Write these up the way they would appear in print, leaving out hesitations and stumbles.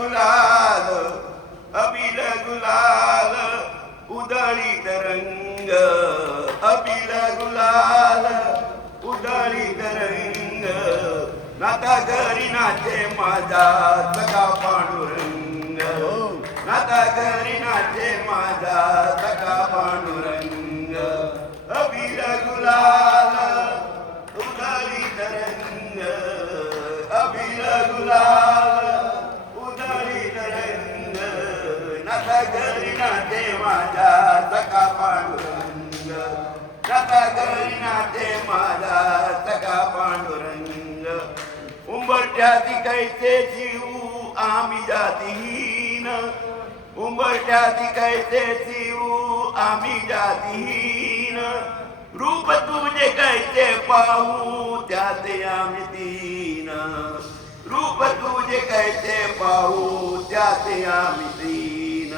गुलाल अबिल गुलाल उधळीत रंग अबिल गुलाल उधळीत रंग नाता घरी नाचे माझा सखा पांडुरंग नाता घरी नाचे माझा सखा पांडुरंग अबिल गुलाल उधळीत रंग अबिल गुलाल उधळीत रंग नाता घरी नाचे माझा सखा पांडुरंग नाता घरी नाचे माझा सखा पांडुरंग उंबरठ्याती कैसे जीव आम्ही जातीहीन उंबरठ्याती कैसे जीव आम्ही जातीहीन रूप तुझे कैसे पाहू त्याचे आम्ही दीन रूप तुझे कैसे पाहू त्याचे आम्ही दीन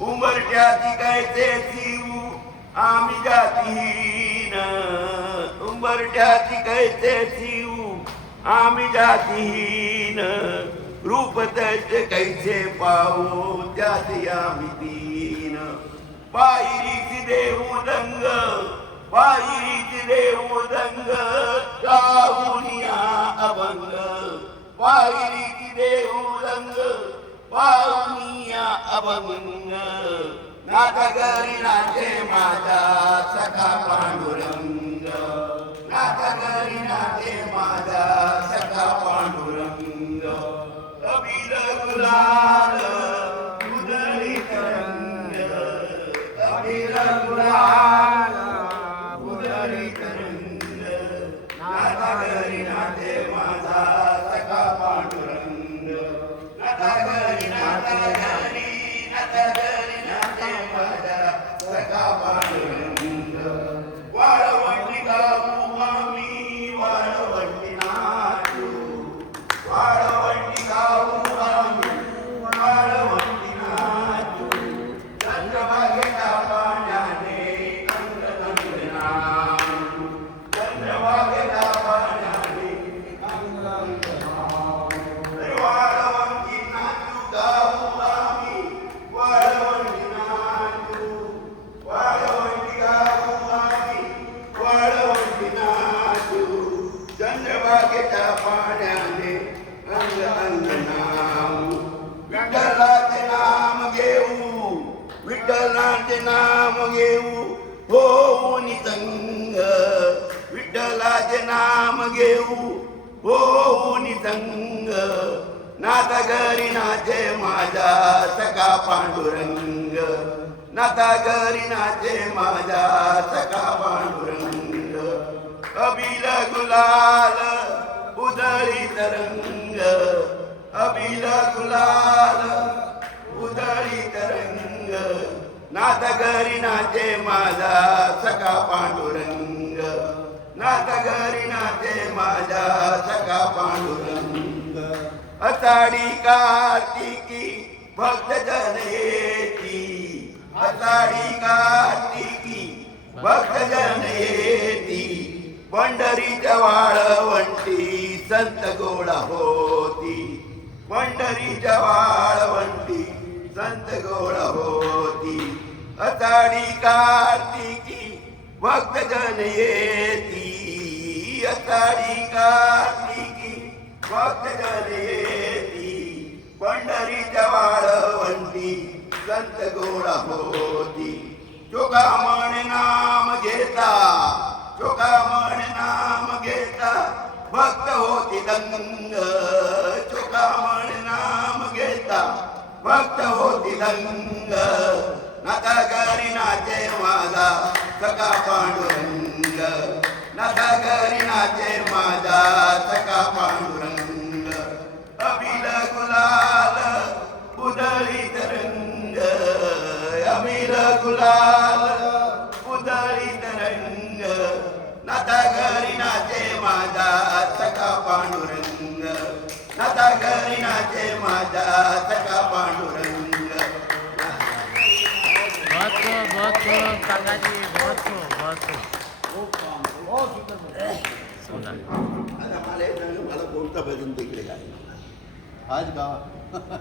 उंबरठ्याती कैसे जीव आम्ही जातीहीन उंबरठ्याती कैसे जीव आम्ही जातीहीन रूप त्याचे कैसे पाहू त्याचे आम्ही दीन पायरीची देऊ दंग पायरीची देऊ दंग गाऊनिया अभंग पायरीची देऊ दंग पाहुनिया अभंग नाता घरी नाचे माझा सखा पांडुरंग नाता घरी नाचे माझा सखा पांडुरंग अबिल गुलाल उधळीत रंग अबिल गुलाल उधळीत रंग नाता घरी नाचे माझा सखा पांडुरंग नाता घरी नाता घरी नाचे माझा सखा पांडुरंग वाळवंटी गाऊ आम्ही वाळवंटी नाचू वाळवंटी गाऊ आम्ही वाळवंटी नाचू चंद्रभागेच्या पाण्याने अंग अंग नाचू चंद्रभागेच्या पाण्याने अंग अंग नाचू वाळवंटी नाचू गाऊ आम्ही वाळवंटी नाचू वाळवंटी गाऊ आम्ही वाळवंटी नाचू चंद्रभागेच्या पाण्याने अंग अंग नाचू विठ्ठलाचे नाम घेऊ विठ्ठलाचे नाम घेऊ होऊन संग विठ्ठलाचे नाम घेऊ होऊन संग नाता घरी नाचे माझा सखा पांडुरंग नाता घरी नाचे माझा सखा पांडुरंग अबिल गुलाल उधळीत रंग अबिल गुलाल उधळीत रंग नाता घरी नाचे माझा सखा पांडुरंग नाता घरी नाचे माझा सखा पांडुरंग आषाढी कार्तिकी भक्त जन येती आषाढी कार्तिकी भक्त जन येती पंढरीच्या वाळवंटी संत गोळा होती पंढरीच्या वाळवंटी संत गोळा होती आषाढी कार्तिकी भक्त जन येती आषाढी कार्तिकी भक्त जन येती पंढरीच्या वाळवंटी संत गोळा होती चोखामण नाम घेता चोखामण नाम घेता भक्त होती दंग चोखामण नाम घेता भक्त होती दंग नाता घरी नाचे माझा सखा पांडुरंग नाता घरी नाचे माझा सखा पांडुरंग अबिल गुलाल उधळीत रंग अबिल गुलाल उधळीत रंग नाता घरी नाचे माझा सखा पांडुरंग नाता घरी नाचे माझा सखा पांडुरंग बहुत खूब काका जी बहुत सुंदर आता मला कोणतं भजन तिकडे काय आज गावा